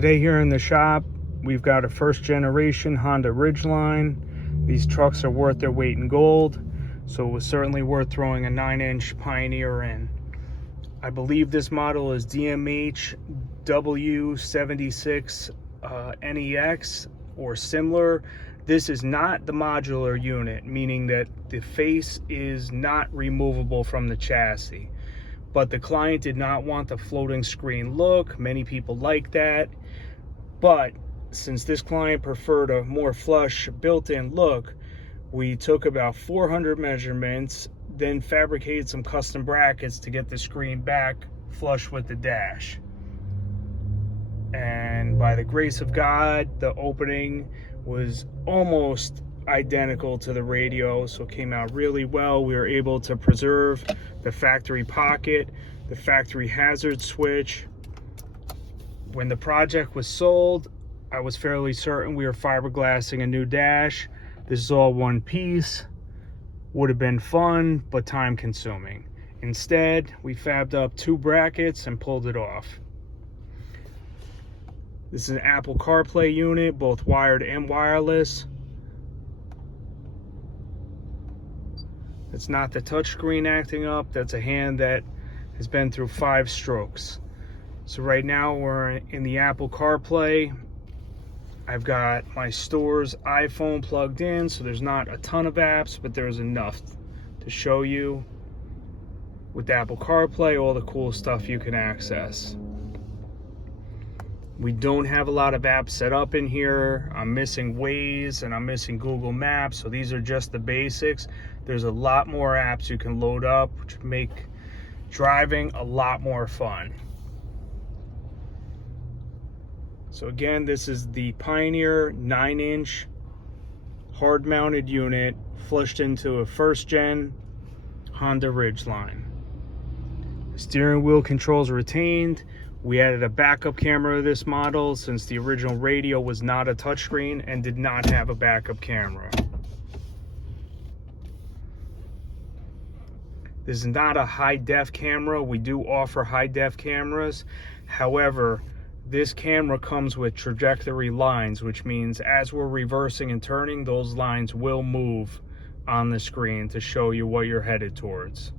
Today here in the shop, we've got a first generation Honda Ridgeline. These trucks are worth their weight in gold, so it was certainly worth throwing a 9-inch Pioneer in. I believe this model is DMH W76 NEX or similar. This is not the modular unit, meaning that the face is not removable from the chassis. But the client did not want the floating screen look. Many people like that. But since this client preferred a more flush built-in look, we took about 400 measurements, then fabricated some custom brackets to get the screen back flush with the dash. And by the grace of God, the opening was almost identical to the radio, so it came out really well. We were able to preserve the factory pocket, the factory hazard switch. When the project was sold, I was fairly certain we were fiberglassing a new dash. This is all one piece. Would have been fun, but time consuming. Instead, we fabbed up 2 brackets and pulled it off. This is an Apple CarPlay unit, both wired and wireless. It's not the touchscreen acting up. That's a hand that has been through 5 strokes. So right now we're in the Apple CarPlay. I've got my store's iPhone plugged in, so there's not a ton of apps, but there's enough to show you with Apple CarPlay all the cool stuff you can access. We don't have a lot of apps set up in here. I'm missing Waze and I'm missing Google Maps, so these are just the basics. There's a lot more apps you can load up, which make driving a lot more fun. So again, this is the Pioneer 9-inch hard-mounted unit flushed into a first-gen Honda Ridgeline. Steering wheel controls are retained. We added a backup camera to this model since the original radio was not a touchscreen and did not have a backup camera. This is not a high-def camera. We do offer high-def cameras. However, this camera comes with trajectory lines, which means as we're reversing and turning, those lines will move on the screen to show you what you're headed towards.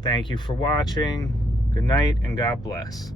Thank you for watching. Good night and God bless.